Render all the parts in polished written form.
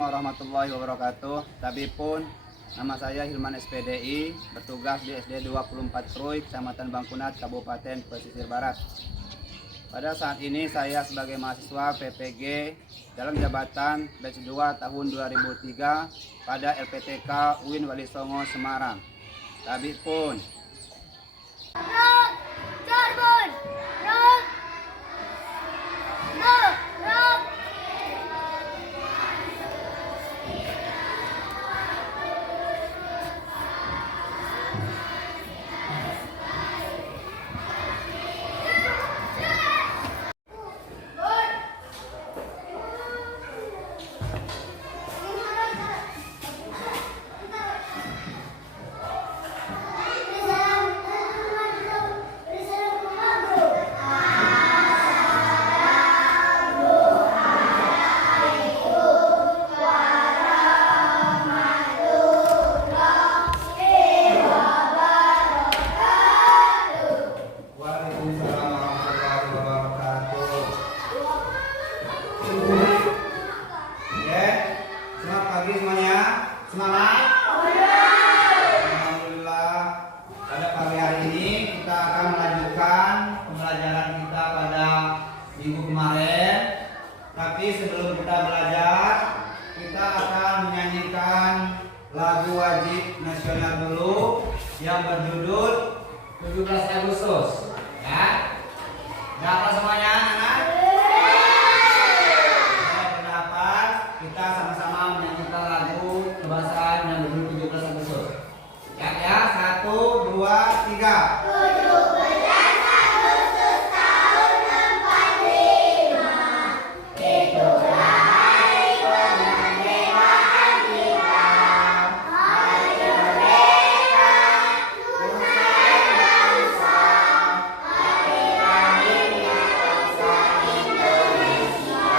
Warahmatullahi wabarakatuh. Tabipun, nama saya Hilman SPDI, bertugas di SD 24 Truy, Kecamatan Bangkunat, Kabupaten Pesisir Barat. Pada saat ini saya sebagai mahasiswa PPG dalam jabatan batch 2 tahun 2003 pada LPTK UIN Walisongo Semarang. Tabipun. Semangat. Alhamdulillah, pada pagi hari ini kita akan melanjutkan pembelajaran kita pada minggu kemarin. Tapi sebelum kita belajar, kita akan menyanyikan lagu wajib nasional dulu yang berjudul 17 Agustus. Ya, dapat semuanya, anak? Kita sama-sama menyanyikan lagu kebangsaan yang berjudul 17 Agustus. Ya, 1, 2, 3. 17 Agustus tahun 45, itulah hari kemerdekaan kita. Hari merdeka, nusa bangsa, hari lahirnya bangsa Indonesia.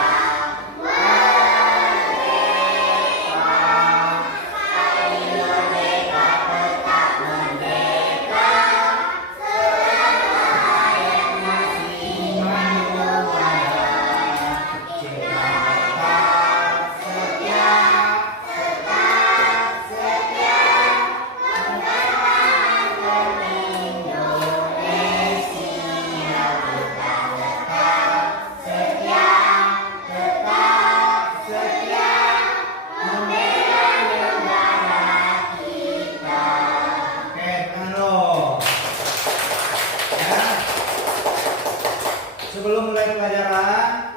Sebelum mulai pelajaran,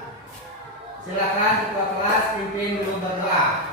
silakan ketua kelas pimpin dulu berdoa.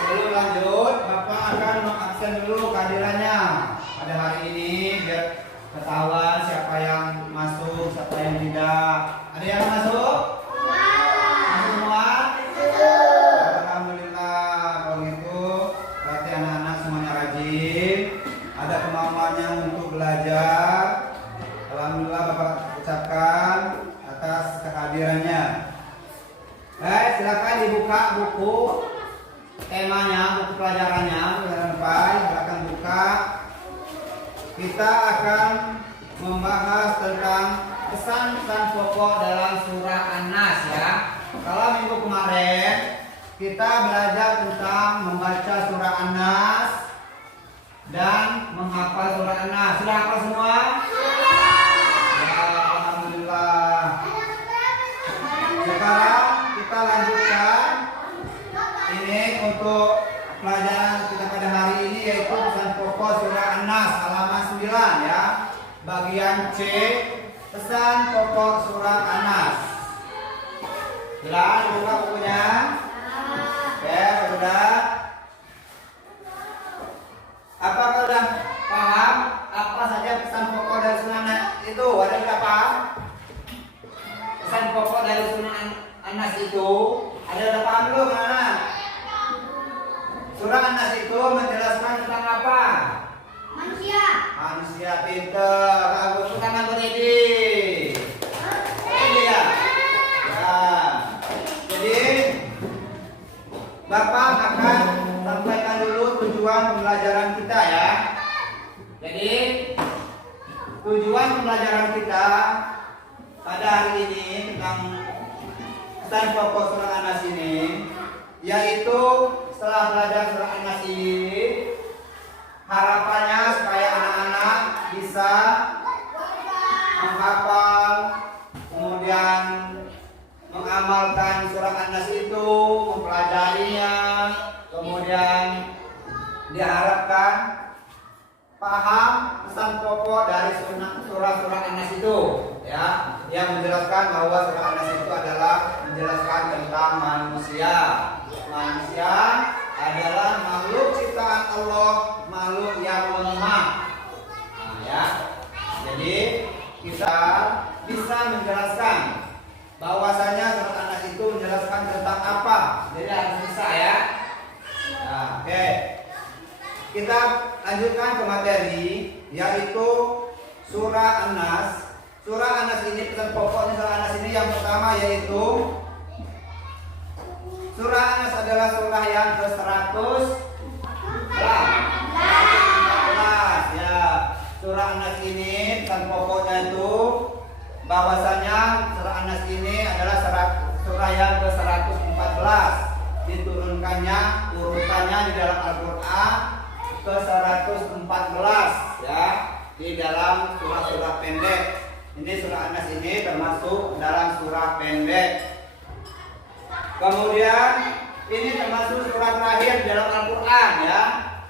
Sebelum lanjut, Bapak akan mengabsen dulu kehadirannya pada hari ini biar ketahuan siapa yang masuk, siapa yang tidak. Ada yang masuk? Masuk semua? Alhamdulillah. Kalau gitu berarti anak-anak semuanya rajin, ada kemampuannya untuk belajar. Alhamdulillah Bapak ucapkan atas kehadirannya. Baik, silakan dibuka buku temanya, buku pelajarannya, silakan buka. Kita akan membahas tentang pesan-pesan pokok dalam surah An-Nas ya. Kalau minggu kemarin kita belajar tentang membaca surah An-Nas dan menghafal surah An-Nas. Sudah hafal semua? Ya, alhamdulillah. Sekarang kita lanjutkan ini untuk pelajaran kita pada hari ini, yaitu bagian C, pesan pokok surat An-Nas. Jelas buka bukunya? Ya, sudah. Apakah sudah paham apa saja pesan pokok dari surat An-Nas itu? Ada yang tidak paham? Pesan pokok dari surat An-Nas itu ada yang tidak paham belum, anak? Surah An-Nas itu menjelaskan tentang apa? Manusia. Manusia pintar. Aku tangan berdiri. Ini ya. Nah, jadi Bapak akan sampaikan dulu tujuan pembelajaran kita ya. Jadi tujuan pembelajaran kita pada hari ini tentang pesan pokok surah An-Nas ini, yaitu setelah belajar surah An-Nas ini, harapannya supaya anak-anak bisa menghafal, kemudian mengamalkan surah An-Nas itu, mempelajarinya, kemudian diharapkan paham pesan pokok dari surah-surah An-Nas itu, ya, yang menjelaskan bahwa surah An-Nas itu adalah menjelaskan tentang manusia. Manusia adalah makhluk ciptaan Allah, makhluk yang lemah. Nah, ya. Jadi kita bisa menjelaskan bahwasanya surat An-Nas itu menjelaskan tentang apa. Jadi harus bisa ya. Nah, oke. Kita lanjutkan ke materi, yaitu surah An-Nas. Surah An-Nas ini pesan pokoknya surah An-Nas ini yang pertama yaitu surah An-Nas adalah surah yang ke-100 ya. Surah An-Nas ini pesan pokoknya itu bahwasanya surah An-Nas ini adalah surah yang ke-114. Diturunkannya urutannya di dalam Al-Qur'an ke-114 ya, di dalam surah-surah pendek. Ini surah An-Nas ini termasuk dalam surah pendek. Kemudian ini termasuk surah terakhir di dalam Al-Qur'an ya.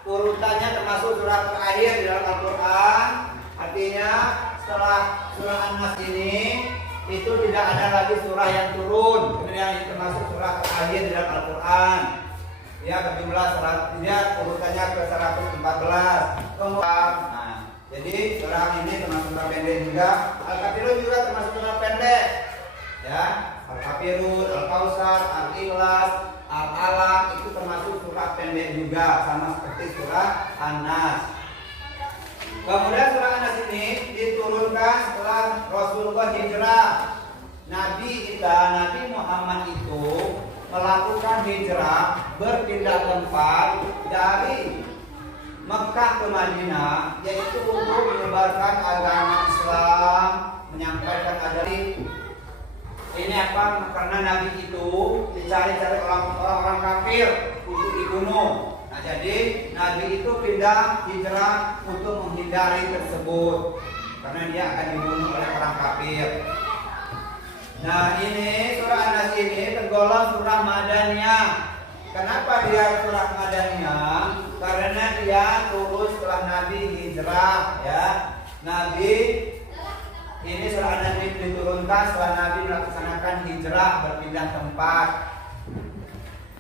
Urutannya termasuk surah terakhir di dalam Al-Qur'an. Artinya setelah surah An-Nas ini itu tidak ada lagi surah yang turun. Kemudian ini termasuk surah terakhir di dalam Al-Qur'an. Ya, berjumlah dia urutannya ke 114. Kemudian jadi surah ini termasuk surah pendek juga. Al-Kafirun juga termasuk surah pendek. Ya, Al-Kafirun, Al-Kausar, Al-Ikhlas, Al-Alaq itu termasuk surah pendek juga, sama seperti surah An-Nas. Kemudian surah An-Nas ini diturunkan setelah Rasulullah hijrah. Nabi Muhammad itu melakukan hijrah, berpindah tempat dari Mekah ke Madinah, yaitu untuk menyebarkan agama Islam, menyampaikan agama. Ini apa? Karena Nabi itu dicari-cari orang-orang kafir untuk dibunuh. Nah, jadi Nabi itu pindah hijrah untuk menghindari tersebut, karena dia akan dibunuh oleh orang kafir. Nah, ini surah An-Nas ini tergolong surah Madaniyah. Kenapa dia surah Madaniyah? Karena dia turun setelah Nabi hijrah ya. Nabi ini surah An-Nas ini diturunkan setelah Nabi melaksanakan hijrah, berpindah tempat.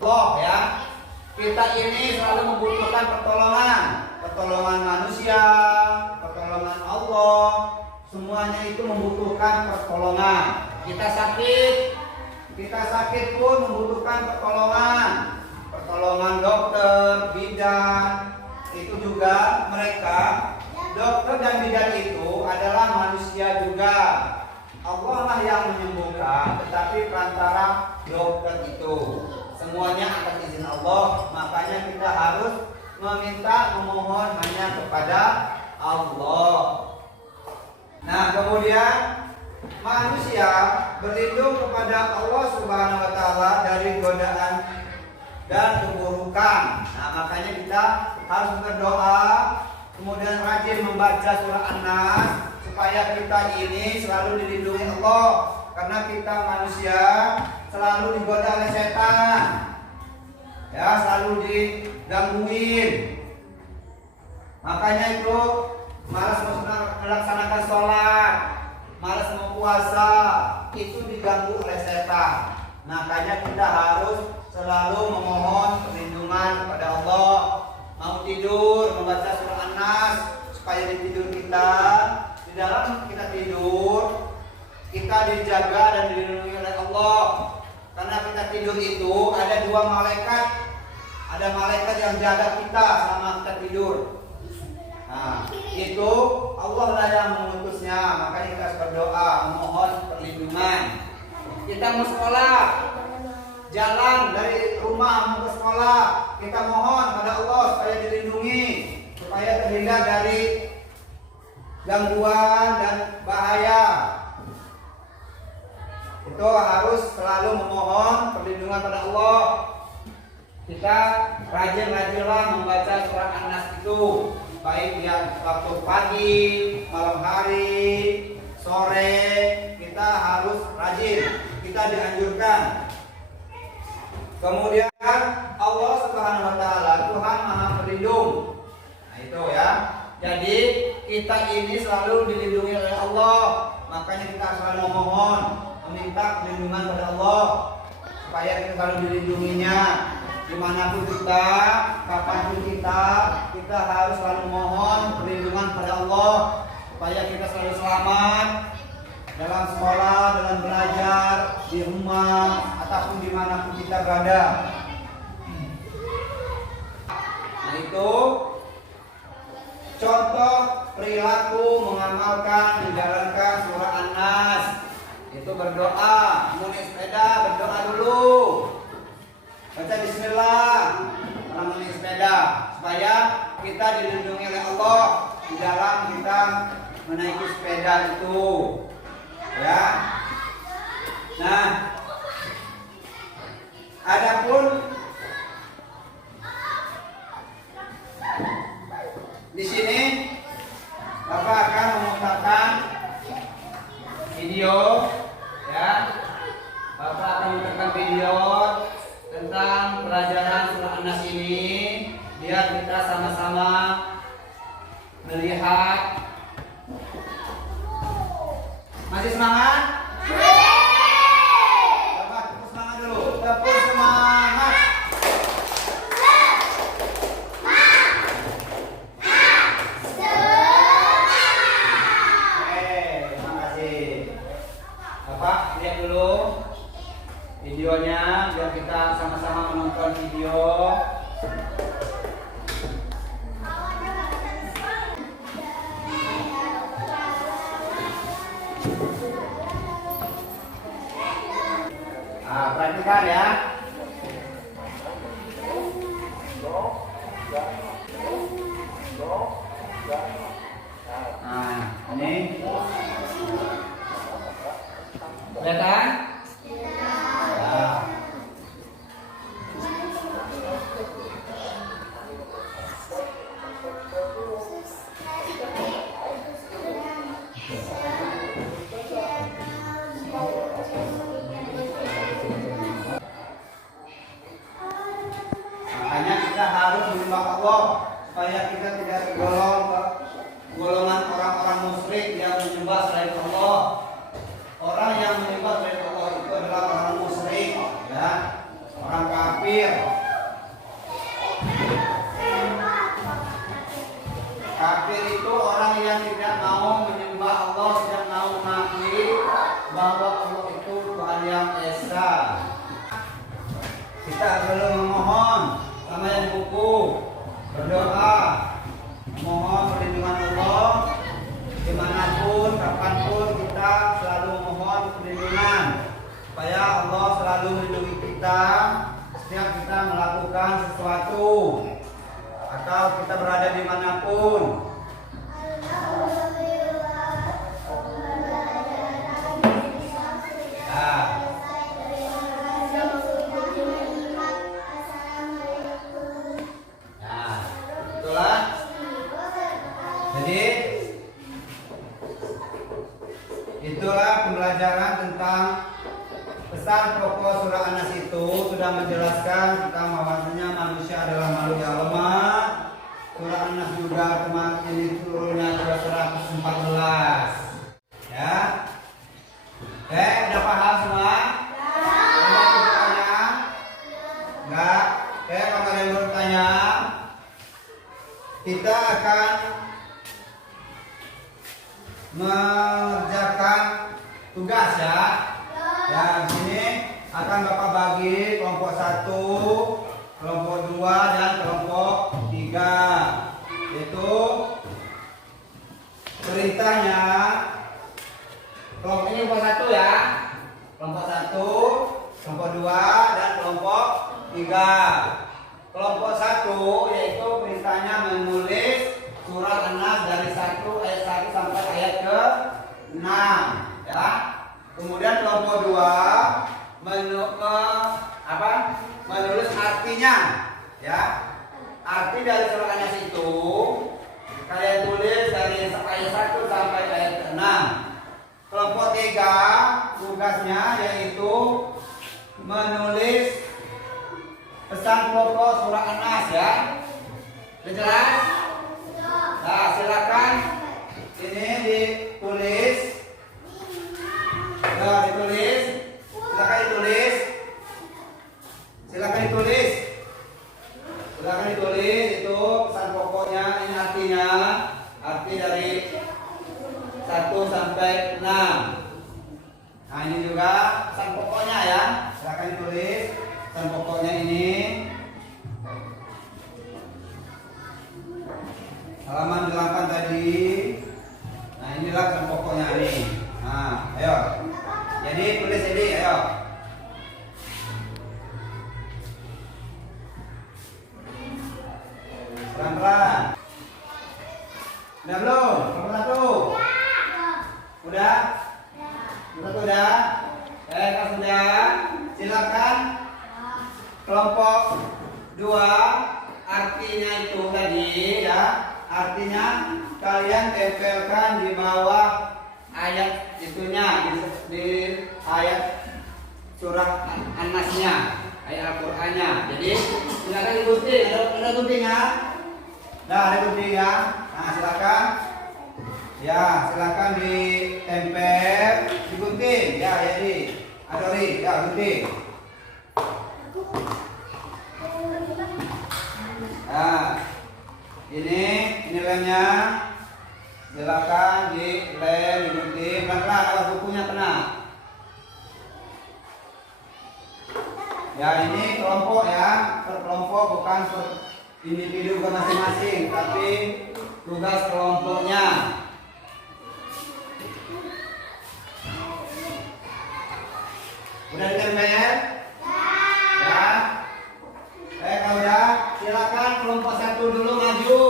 Allah ya. Kita ini selalu membutuhkan pertolongan manusia, pertolongan Allah. Semuanya itu membutuhkan pertolongan. Kita sakit pun membutuhkan pertolongan dokter, bidan. Itu juga mereka, dokter dan bidan itu adalah manusia juga. Allah lah yang menyembuhkan, tetapi perantara dokter itu. Semuanya atas izin Allah, makanya kita harus memohon hanya kepada Allah. Nah, kemudian manusia berlindung kepada Allah Subhanahu wa taala dari godaan dan keburukan. Nah, makanya kita harus berdoa, kemudian rajin membaca surah An-Nas supaya kita ini selalu dilindungi Allah, karena kita manusia selalu digoda oleh setan. Ya, selalu digangguin. Makanya itu malas melaksanakan sholat besar. Makanya kita harus selalu memohon perlindungan kepada Allah. Mau tidur membaca surah An-Nas supaya di tidur kita, di dalam kita tidur, kita dijaga dan dilindungi oleh Allah. Karena kita tidur itu ada dua malaikat. Ada malaikat yang jaga kita selama kita tidur. Nah, itu Allah lah yang mengutusnya. Makanya kita harus berdoa, memohon perlindungan. Kita mau sekolah, jalan dari rumah mau ke sekolah, kita mohon pada Allah supaya dilindungi, supaya terhindar dari gangguan dan bahaya. Itu harus selalu memohon perlindungan pada Allah. Kita rajin-rajinlah membaca surah An-Nas itu, baik yang waktu pagi, malam hari, sore, kita harus rajin. Kita dianjurkan. Kemudian Allah Subhanahu wa taala, Tuhan Maha Pelindung. Nah, itu ya. Jadi kita ini selalu dilindungi oleh Allah. Makanya kita selalu memohon, meminta perlindungan pada Allah supaya kita selalu dilindunginya. Dimanapun kita, kapanpun kita harus selalu memohon perlindungan pada Allah supaya kita selalu selamat dalam sekolah, dalam belajar, di rumah, ataupun dimanapun kita berada. Nah, itu contoh perilaku mengamalkan, menjalankan surah An-Nas. Itu berdoa, mau naik sepeda berdoa dulu. Baca bismillah kalau mau naik sepeda supaya kita dilindungi oleh Allah di dalam kita menaiki sepeda itu. Ya. Nah, adapun di sini Bapak akan memutarkan video, ya. Bapak akan memutarkan video tentang pelajaran surah An-Nas ini biar kita sama-sama melihat. Masih semangat? Coba tepuk semangat dulu. Tepuk semangat. Oke, terima kasih. Bapak lihat dulu videonya biar kita sama-sama menonton video. Nah, perhatikan ya. Nah, ini kelihatan? Ya. Makanya kita harus menyembah Allah supaya kita tidak tergolong ke golongan orang-orang musyrik yang menyembah selain Allah. Orang yang menyembah selain Allah itu adalah orang musyrik, ya, orang kafir. Kafir itu orang yang tidak mau menyembah Allah, tidak mau mengakui bahwa Allah itu Tuhan yang esa. Kita perlu memohon sama yang buku, berdoa, mohon perlindungan Allah dimanapun, kapanpun kita selalu memohon perlindungan supaya Allah selalu melindungi kita setiap kita melakukan sesuatu atau kita berada dimanapun. Nah, itulah. Jadi itulah pembelajaran tentang pesan pokok surah An-Nas itu sudah menjelaskan tentang bahwasanya manusia adalah makhluk yang lemah. Surah An-Nas juga kemarin ini turunnya surah 114. Ya. Udah paham semua? Oke, kalau ada yang bertanya, kita akan mengerjakan tugas ya. Yang sini akan Bapak bagi kelompok 1, kelompok 2 dan kelompok 3. Yaitu perintahnya kelompok ini kelompok 1 ya. Kelompok 1, kelompok 2 dan kelompok 3. Kelompok 1 yaitu perintahnya menulis surat An-Nas dari 1 ayat 1 sampai ayat ke-6 ya. Kemudian kelompok 2 menulis artinya ya. Arti dari surat An-Nas itu kalian tulis dari ayat 1 sampai ayat ke-6. Kelompok 3 tugasnya yaitu menulis pesan pokok surah An-Nas ya. Sudah jelas? Nah, silakan ini ditulis. Nah, ditulis. Silakan ditulis. Silakan ditulis. Silakan ditulis itu pesan pokoknya, ini artinya. Arti dari 1 sampai 6. Nah, ini juga pesan pokoknya ya. Silakan ditulis pesan pokoknya ini. Halaman 8 tadi. Nah, inilah pesan pokoknya ini. Nah, ayo. Jadi tulis ini, ayo. Pelan-pelan. Udah belum? Kelompok 1? Udah? Kelompok 1 udah? Kalau sudah, silakan kelompok 2 artinya itu tadi ya. Artinya kalian tempelkan di bawah ayat itunya di ayat surah An-Nasnya, ayat Al-Qur'annya. Jadi silakan digunting, ada guntingnya. Nah, ada gunting ya. Nah, silakan. Ya, silakan ditempel, digunting. Ya, jadi adori, ya gunting. Nah, ini lemnya. Silakan dilem, digunting, pelan-pelan agar bukunya kena. Ya, ini kelompok ya, per kelompok bukan per individu bukan masing-masing, tapi tugas kelompoknya. Udah ditempel? Ya. Kalau udah, silakan kelompok 1 dulu maju.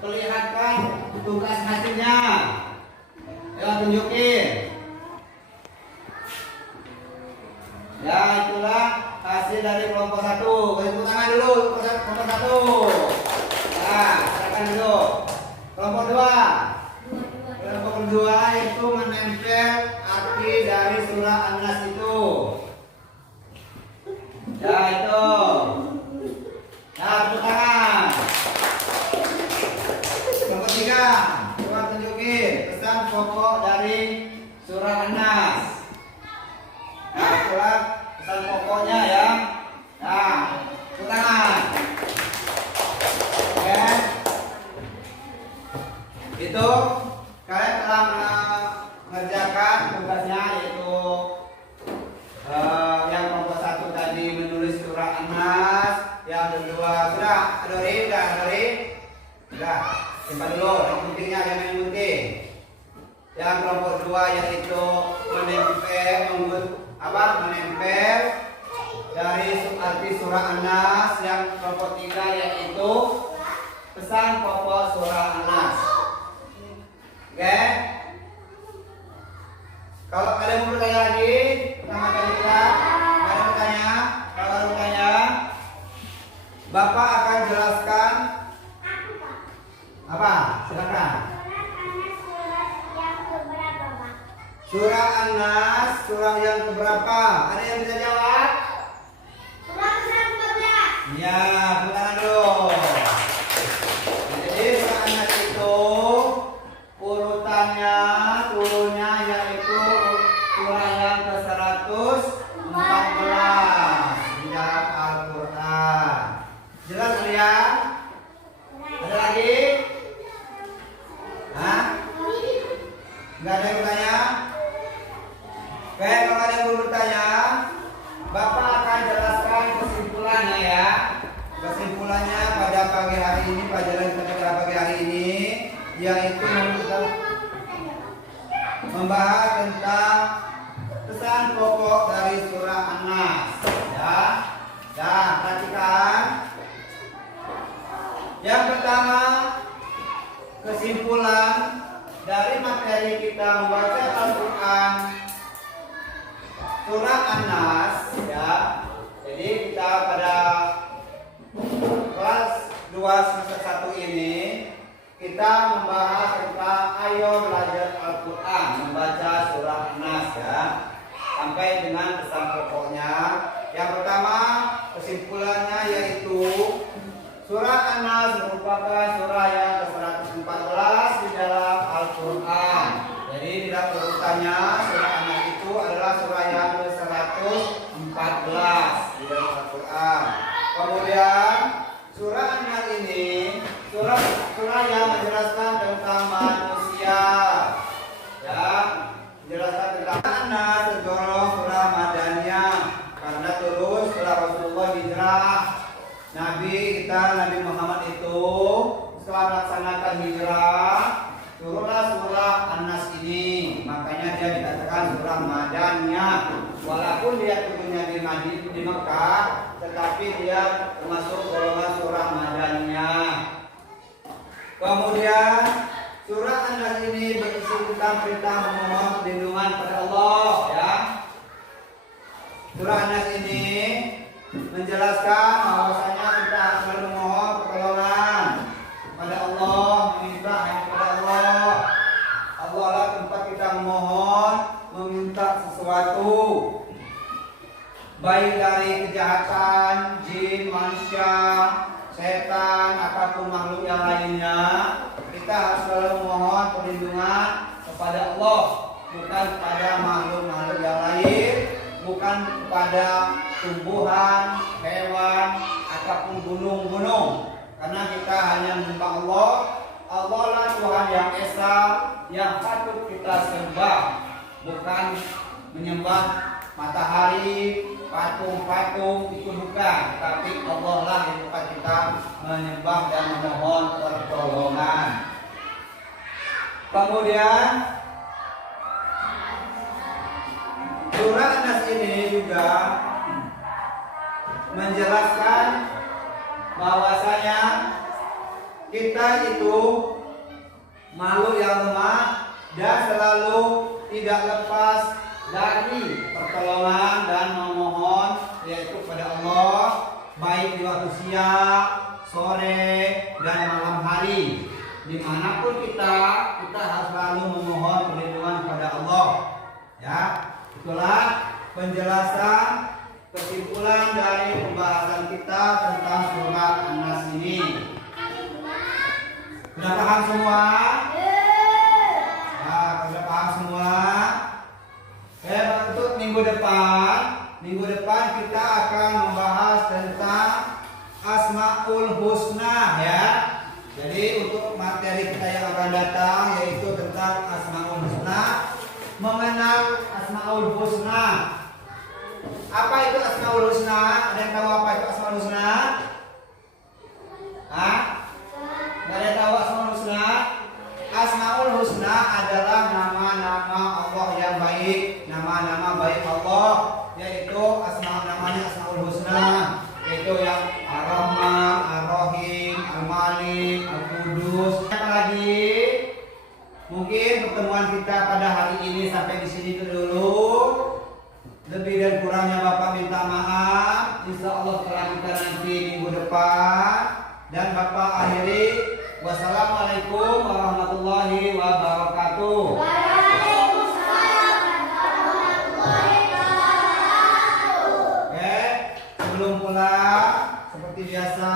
Perlihatkan tugas hasilnya. Ayo tunjukin. Ya, itulah hasil dari kelompok 1. Tepuk tangan dulu kelompok 1. Nah, silakan dulu. Kelompok 2. Kelompok 2 itu menempel arti dari surah An-Nas itu. Ya, itu. Nah, tepuk tangan. Kelompok 3, coba tunjukin pesan pokok dari surah An-Nas. Nah, itulah pesan pokoknya ya. Nah, tepuk tangan. Oke. Itu kalian telah mengerjakan tugasnya yaitu yang kelompok 1 tadi menulis surah An-Nas, yang kedua sudah adori, udah simpan dulu, yang pentingnya ada yang gunting. Yang kelompok 2 yaitu menempel dari arti surah An-Nas. Yang kelompok 3 yaitu pesan pokok surah An-Nas. Oke? Kalau ada yang mau bertanya lagi, pertama kali kita ada bertanya. Kalau ada bertanya, Bapak akan jelaskan apa? Silakan. Surah An-Nas, surah yang keberapa? Ada yang bisa jawab? Surah ke-14. Ya, bukan dulu. Jadi surah An-Nas itu urutannya turunnya yaitu surah yang ke-114 di dalam Al-Qur'an. kesimpulannya pada pagi hari ini, pelajaran kita pada pagi hari ini yaitu membahas tentang pesan pokok dari surah An-Nas. Ya, dan perhatikan. Yang pertama, kesimpulan dari materi kita membaca Al-Quran surah An-Nas. Ya, jadi kita pada kelas 2 semester 1 ini kita membahas tentang ayo belajar Al-Quran, membaca surah An-Nas ya, sampai dengan pesan pokoknya. Yang pertama, kesimpulannya yaitu surah An-Nas merupakan surah yang ke-114 di dalam Al-Quran. Jadi di dalam urutannya surah An-Nas itu adalah surah yang ke-114 di dalam Al-Quran. Kemudian surah An-Nas ini surah yang menjelaskan tentang manusia, ya, menjelaskan tentang An-Nas tergolong surah Madaniyah karena turun setelah Rasulullah hijrah. Nabi Muhammad itu setelah melaksanakan hijrah turunlah surah An-Nas ini, makanya dia dikatakan surah Madaniyah. Walaupun dia turunnya di Mekah, tetapi dia termasuk golongan surah Madaniyah. Kemudian surah An-Nas ini berisi tentang perintah memohon perlindungan pada Allah ya. Surah An-Nas ini menjelaskan bahwasanya kita harus selalu memohon pertolongan kepada Allah, meminta hanya kepada Allah. Allah lah tempat kita memohon, meminta sesuatu, baik dari kejahatan jin, manusia, setan, ataupun makhluk yang lainnya. Kita harus selalu memohon perlindungan kepada Allah, bukan kepada makhluk-makhluk yang lain, bukan kepada tumbuhan, hewan, ataupun gunung-gunung. Karena kita hanya menyembah Allah. Allah lah Tuhan yang esa, yang patut kita sembah, bukan menyembah matahari, patung-patung, itu bukan. Tapi Allah lah yang tempat kita menyembah dan memohon pertolongan. Kemudian surah An-Nas ini juga menjelaskan bahwasanya kita itu makhluk yang lemah dan selalu tidak lepas dari pertolongan dan memohon yaitu kepada Allah, baik di waktu siang, sore, dan malam hari. Dimanapun kita harus selalu memohon perlindungan kepada Allah. Ya, itulah penjelasan kesimpulan dari pembahasan kita tentang surah An-Nas ini. Sudah paham semua? Nah, sudah paham semua? Untuk minggu depan kita akan membahas tentang Asmaul Husna ya. Jadi untuk materi kita yang akan datang yaitu tentang Asmaul Husna, mengenal Asmaul Husna. Apa itu Asmaul Husna? Ada yang tahu apa itu Asmaul Husna? Hah? Gak ada yang tahu Asmaul Husna? Asmaul Husna adalah nama-nama Allah yang baik, nama-nama baik Allah, yaitu namanya Asmaul Husna, yaitu yang Ar-Rahman, Ar-Rahim, Al-Malik, Al-Qudus. Apa lagi? Mungkin pertemuan kita pada hari ini sampai di sini dulu. Lebih dan kurangnya Bapak minta maaf. Insya Allah kita nanti minggu depan. Dan Bapak akhiri. Wassalamualaikum warahmatullahi wabarakatuh. Waalaikumsalam warahmatullahi wabarakatuh. Oke, sebelum pulang seperti biasa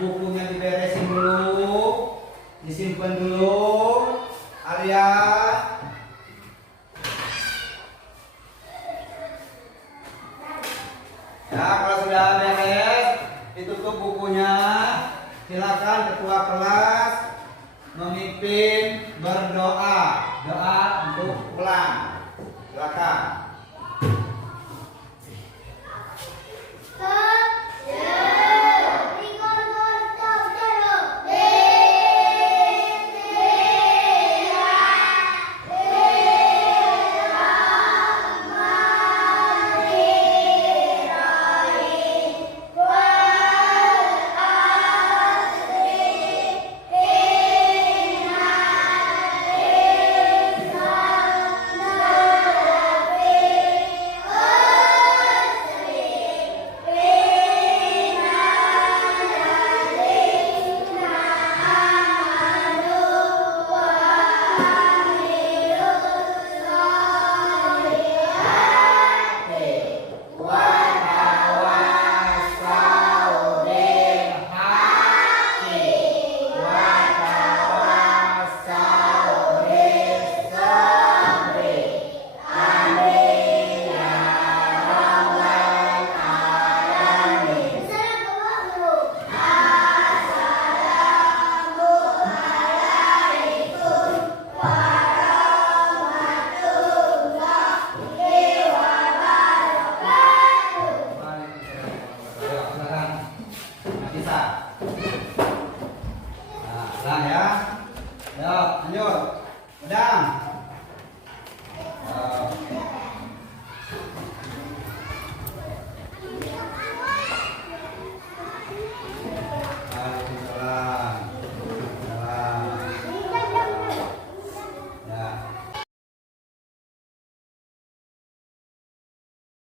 bukunya diberesin dulu, disimpan dulu, alias ya kalau sudah beres ditutup bukunya. Silakan ketua kelas memimpin berdoa, doa untuk pulang. Silakan. Rikono Bisa.